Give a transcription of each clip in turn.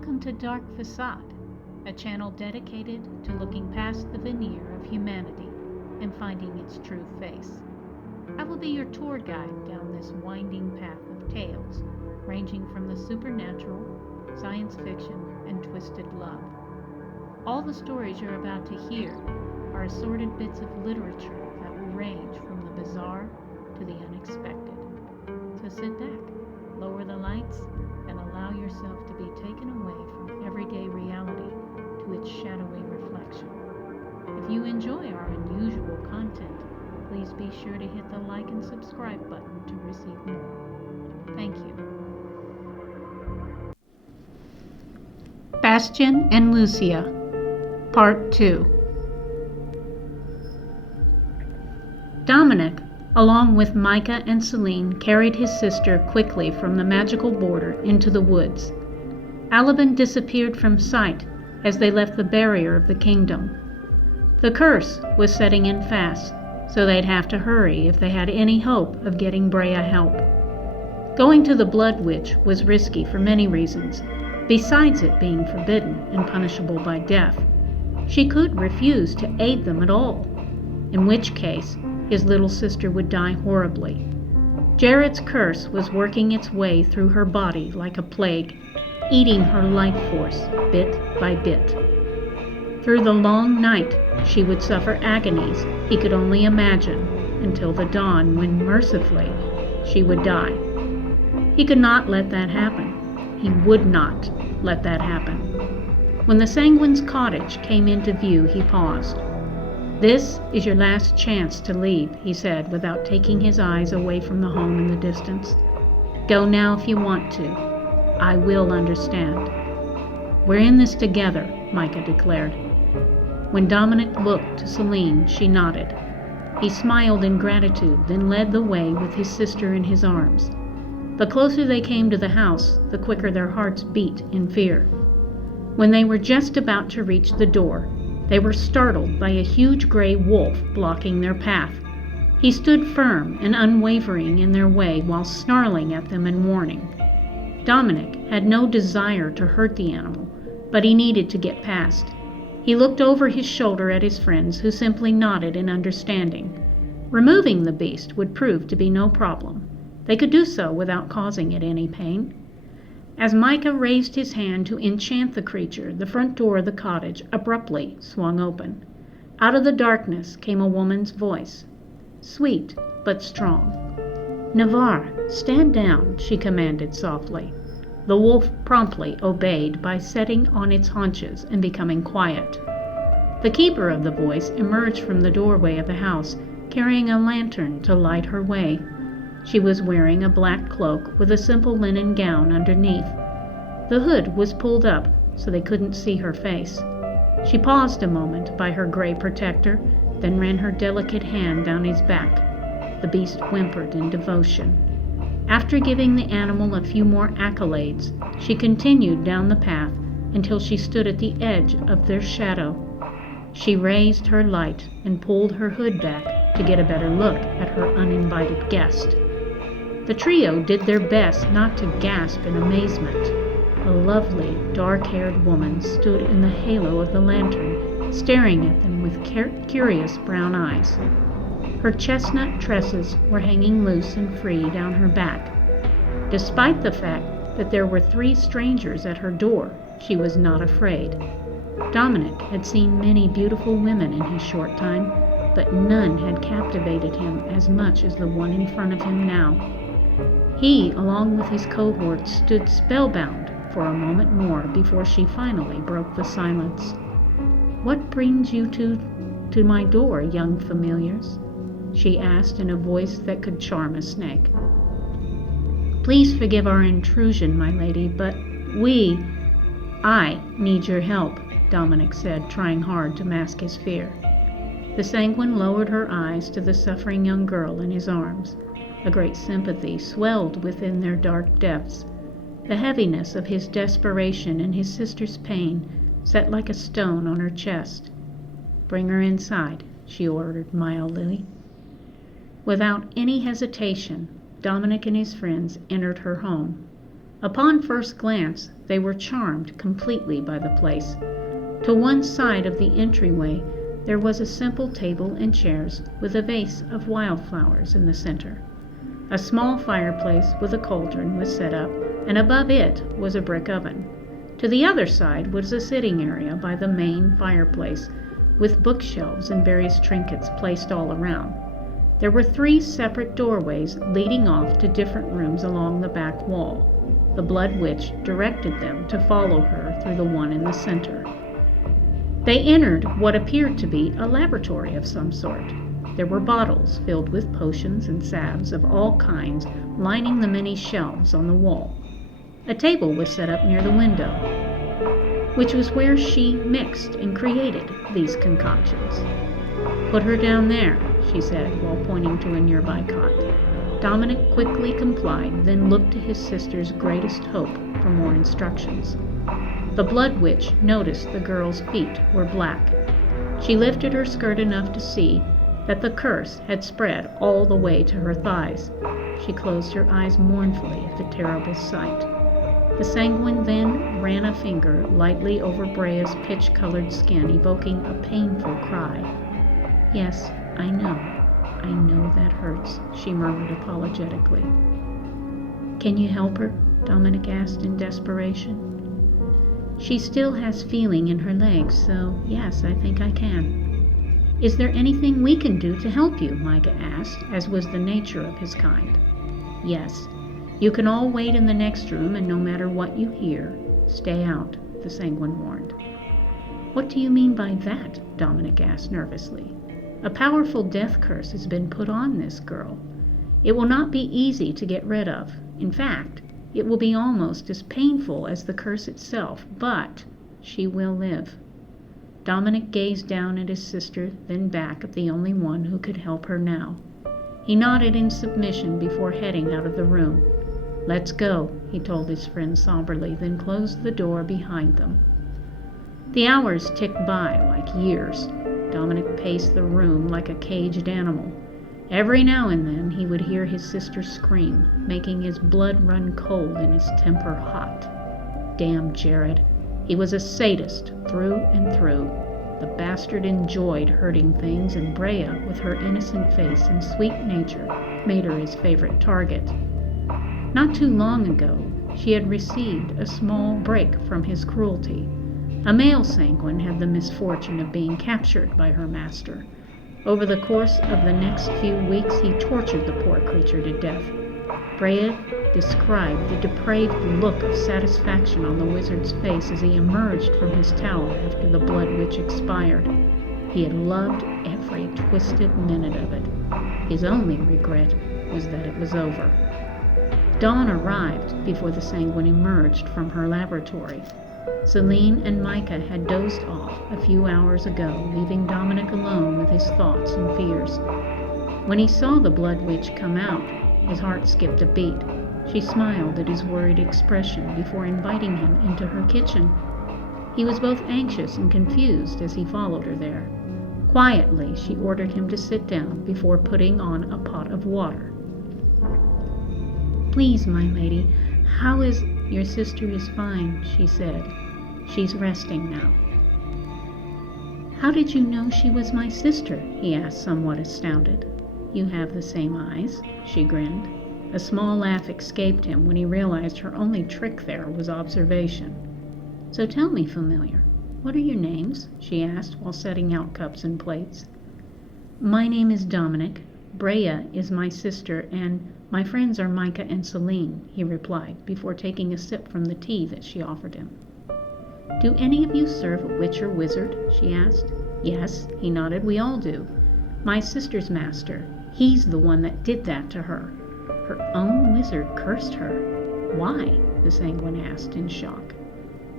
Welcome to Dark Facade, a channel dedicated to looking past the veneer of humanity and finding its true face. I will be your tour guide down this winding path of tales, ranging from the supernatural, science fiction, and twisted love. All the stories you're about to hear are assorted bits of literature that will range from the bizarre to the unexpected. So sit back, lower the lights, and allow yourself to be taken away from everyday reality to its shadowy reflection. If you enjoy our unusual content, please be sure to hit the like and subscribe button to receive more. Thank you. Bastion and Lucia, Part 2. Dominic, along with Micah and Celine, carried his sister quickly from the magical border into the woods. Alabin disappeared from sight as they left the barrier of the kingdom. The curse was setting in fast, so they'd have to hurry if they had any hope of getting Brea help. Going to the Blood Witch was risky for many reasons, besides it being forbidden and punishable by death. She could refuse to aid them at all, in which case his little sister would die horribly. Jared's curse was working its way through her body like a plague, eating her life force bit by bit. Through the long night, she would suffer agonies he could only imagine, until the dawn when, mercifully, she would die. He could not let that happen. He would not let that happen. When the Sanguine's cottage came into view, he paused. "This is your last chance to leave," he said, without taking his eyes away from the home in the distance. "Go now if you want to. I will understand." "We're in this together," Micah declared. When Dominic looked to Celine, she nodded. He smiled in gratitude, then led the way with his sister in his arms. The closer they came to the house, the quicker their hearts beat in fear. When they were just about to reach the door, they were startled by a huge gray wolf blocking their path. He stood firm and unwavering in their way while snarling at them in warning. Dominic had no desire to hurt the animal, but he needed to get past. He looked over his shoulder at his friends, who simply nodded in understanding. Removing the beast would prove to be no problem. They could do so without causing it any pain. As Micah raised his hand to enchant the creature, the front door of the cottage abruptly swung open. Out of the darkness came a woman's voice, sweet but strong. "Navarre, stand down," she commanded softly. The wolf promptly obeyed by setting on its haunches and becoming quiet. The keeper of the voice emerged from the doorway of the house, carrying a lantern to light her way. She was wearing a black cloak with a simple linen gown underneath. The hood was pulled up so they couldn't see her face. She paused a moment by her gray protector, then ran her delicate hand down his back. The beast whimpered in devotion. After giving the animal a few more accolades, she continued down the path until she stood at the edge of their shadow. She raised her light and pulled her hood back to get a better look at her uninvited guest. The trio did their best not to gasp in amazement. A lovely, dark-haired woman stood in the halo of the lantern, staring at them with curious brown eyes. Her chestnut tresses were hanging loose and free down her back. Despite the fact that there were 3 strangers at her door, she was not afraid. Dominic had seen many beautiful women in his short time, but none had captivated him as much as the one in front of him now. He, along with his cohort, stood spellbound for a moment more before she finally broke the silence. "What brings you to my door, young familiars?" she asked in a voice that could charm a snake. "Please forgive our intrusion, my lady, but I need your help," Dominic said, trying hard to mask his fear. The Sanguine lowered her eyes to the suffering young girl in his arms. A great sympathy swelled within their dark depths. The heaviness of his desperation and his sister's pain sat like a stone on her chest. "Bring her inside," she ordered mildly. Without any hesitation, Dominic and his friends entered her home. Upon first glance, they were charmed completely by the place. To one side of the entryway, there was a simple table and chairs with a vase of wildflowers in the center. A small fireplace with a cauldron was set up, and above it was a brick oven. To the other side was a sitting area by the main fireplace, with bookshelves and various trinkets placed all around. There were 3 separate doorways leading off to different rooms along the back wall. The Blood Witch directed them to follow her through the one in the center. They entered what appeared to be a laboratory of some sort. There were bottles filled with potions and salves of all kinds lining the many shelves on the wall. A table was set up near the window, which was where she mixed and created these concoctions. "Put her down there," she said, while pointing to a nearby cot. Dominic quickly complied, then looked to his sister's greatest hope for more instructions. The Blood Witch noticed the girl's feet were black. She lifted her skirt enough to see that the curse had spread all the way to her thighs. She closed her eyes mournfully at the terrible sight. The sanguine then ran a finger lightly over Brea's pitch-colored skin, evoking a painful cry. "Yes, I know that hurts," she murmured apologetically. "Can you help her?" Dominic asked in desperation. "She still has feeling in her legs, so yes, I think I can." "Is there anything we can do to help you?" Micah asked, as was the nature of his kind. "Yes. You can all wait in the next room, and no matter what you hear, stay out," the Sanguine warned. "What do you mean by that?" Dominic asked nervously. "A powerful death curse has been put on this girl. It will not be easy to get rid of. In fact, it will be almost as painful as the curse itself, but she will live." Dominic gazed down at his sister, then back at the only one who could help her now. He nodded in submission before heading out of the room. "Let's go," he told his friend somberly, then closed the door behind them. The hours ticked by like years. Dominic paced the room like a caged animal. Every now and then he would hear his sister scream, making his blood run cold and his temper hot. Damn Jared. He was a sadist through and through. The bastard enjoyed hurting things, and Brea, with her innocent face and sweet nature, made her his favorite target. Not too long ago, she had received a small break from his cruelty. A male sanguine had the misfortune of being captured by her master. Over the course of the next few weeks, he tortured the poor creature to death. Brea described the depraved look of satisfaction on the wizard's face as he emerged from his tower after the Blood Witch expired. He had loved every twisted minute of it. His only regret was that it was over. Dawn arrived before the sanguine emerged from her laboratory. Celine and Micah had dozed off a few hours ago, leaving Dominic alone with his thoughts and fears. When he saw the Blood Witch come out, his heart skipped a beat. She smiled at his worried expression before inviting him into her kitchen. He was both anxious and confused as he followed her there. Quietly, she ordered him to sit down before putting on a pot of water. "Please, my lady, how is—" "Your sister is fine," she said. "She's resting now." "How did you know she was my sister?" he asked, somewhat astounded. "You have the same eyes," she grinned. A small laugh escaped him when he realized her only trick there was observation. "So tell me, familiar, what are your names?" she asked while setting out cups and plates. "My name is Dominic. Brea is my sister, and my friends are Micah and Celine," he replied, before taking a sip from the tea that she offered him. "Do any of you serve a witch or wizard?" she asked. "Yes," he nodded, "we all do. My sister's master, he's the one that did that to her. Her own wizard cursed her." "Why?" the sanguine asked in shock.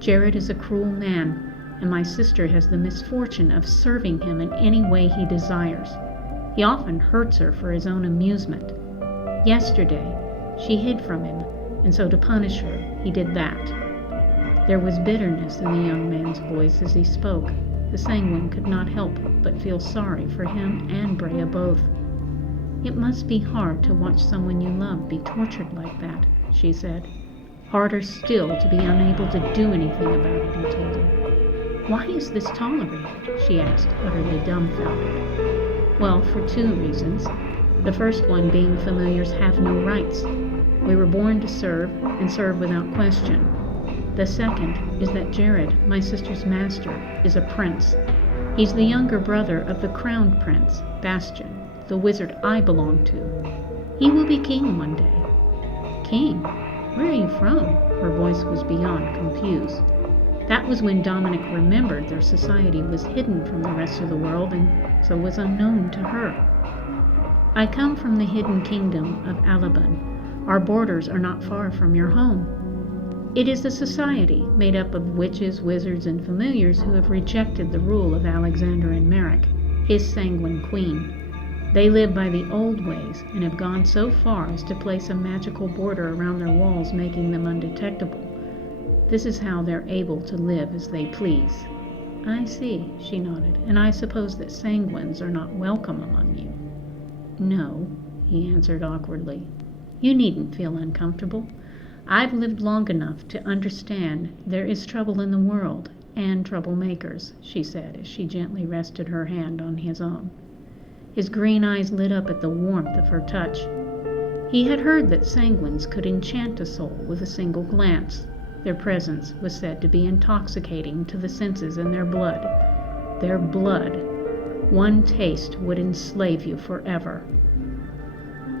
"Jared is a cruel man, and my sister has the misfortune of serving him in any way he desires. He often hurts her for his own amusement. Yesterday, she hid from him, and so to punish her, he did that." There was bitterness in the young man's voice as he spoke. The sanguine could not help but feel sorry for him and Brea both. "It must be hard to watch someone you love be tortured like that," she said. Harder still to be unable to do anything about it, he told her. Why is this tolerated? She asked, utterly dumbfounded. Well, for two reasons. The first one being familiars have no rights. We were born to serve, and serve without question. The second is that Jared, my sister's master, is a prince. He's the younger brother of the crowned prince, Bastion, the wizard I belong to. He will be king one day. King? Where are you from? Her voice was beyond confused. That was when Dominic remembered their society was hidden from the rest of the world and so was unknown to her. I come from the hidden kingdom of Alban. Our borders are not far from your home. It is a society made up of witches, wizards, and familiars who have rejected the rule of Alexander and Merrick, his sanguine queen. They live by the old ways and have gone so far as to place a magical border around their walls, making them undetectable. This is how they're able to live as they please. I see, she nodded, and I suppose that sanguines are not welcome among you. No, he answered awkwardly. You needn't feel uncomfortable. I've lived long enough to understand there is trouble in the world, and troublemakers, she said as she gently rested her hand on his own. His green eyes lit up at the warmth of her touch. He had heard that sanguines could enchant a soul with a single glance. Their presence was said to be intoxicating to the senses in their blood. Their blood. One taste would enslave you forever.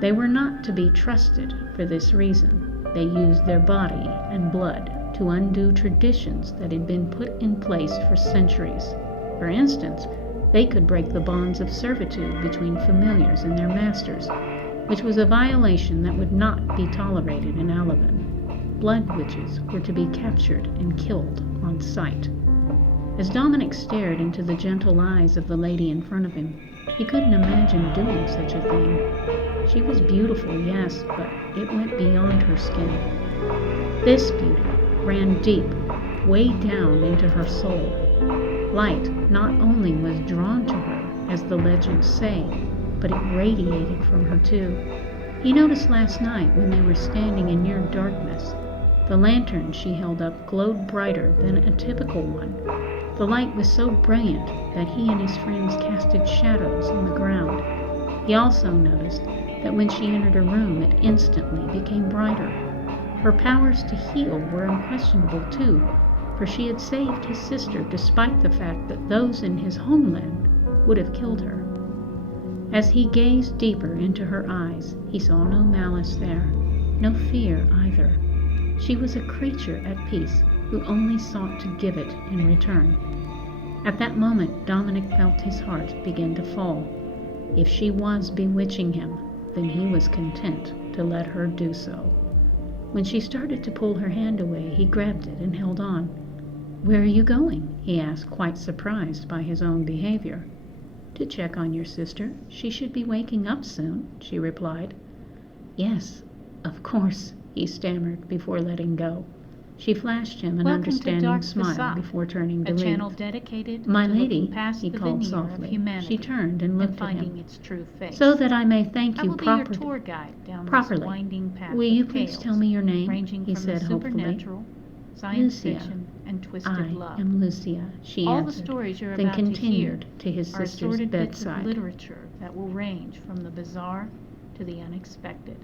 They were not to be trusted for this reason. They used their body and blood to undo traditions that had been put in place for centuries. For instance, they could break the bonds of servitude between familiars and their masters, which was a violation that would not be tolerated in Alban. Blood witches were to be captured and killed on sight. As Dominic stared into the gentle eyes of the lady in front of him, he couldn't imagine doing such a thing. She was beautiful, yes, but it went beyond her skin. This beauty ran deep, way down into her soul. Light not only was drawn to her, as the legends say, but it radiated from her too. He noticed last night when they were standing in near darkness. The lantern she held up glowed brighter than a typical one. The light was so brilliant that he and his friends casted shadows on the ground. He also noticed that when she entered a room, it instantly became brighter. Her powers to heal were unquestionable too, for she had saved his sister despite the fact that those in his homeland would have killed her. As he gazed deeper into her eyes, he saw no malice there, no fear either. She was a creature at peace who only sought to give it in return. At that moment, Dominic felt his heart begin to fall. If she was bewitching him, then he was content to let her do so. When she started to pull her hand away, he grabbed it and held on. "Where are you going?" he asked, quite surprised by his own behavior. "To check on your sister. She should be waking up soon," she replied. "Yes, of course," he stammered before letting go. She flashed him an understanding smile before turning to leave. A channel dedicated "My to lady," looking past he the called veneer softly. of humanity She turned and looked and at finding him. its true face. "So that I may thank I you will be your properly." tour guide down Properly. this winding path "Will you of please tales, tell me your name?" ranging he from said the hopefully. supernatural, science "Lucia. fiction, and twisted "I love. am Lucia," she All answered, the stories you're then about to hear continued to his are sister's assorted bits of bedside. literature that will range from the bizarre to the unexpected.